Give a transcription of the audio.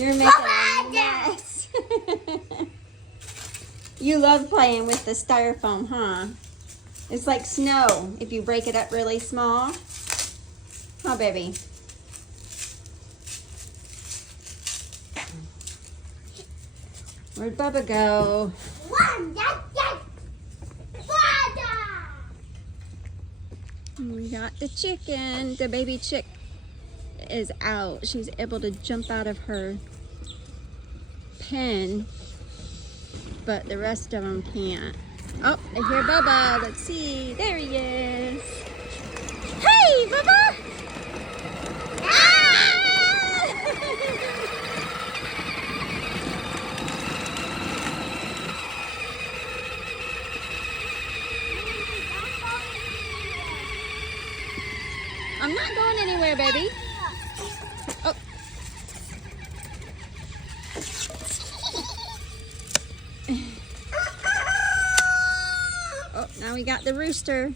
You're making a mess. You love playing with the styrofoam, huh? It's like snow if you break it up really small. Huh, baby? Where'd Bubba go? We got the chicken. The baby chick is out. She's able to jump out of her pen, but the rest of them can't. Oh, I hear Bubba. Let's see. There he is. Hey, Bubba! Ah! I'm not going anywhere, baby. Oh. Oh, now we got the rooster.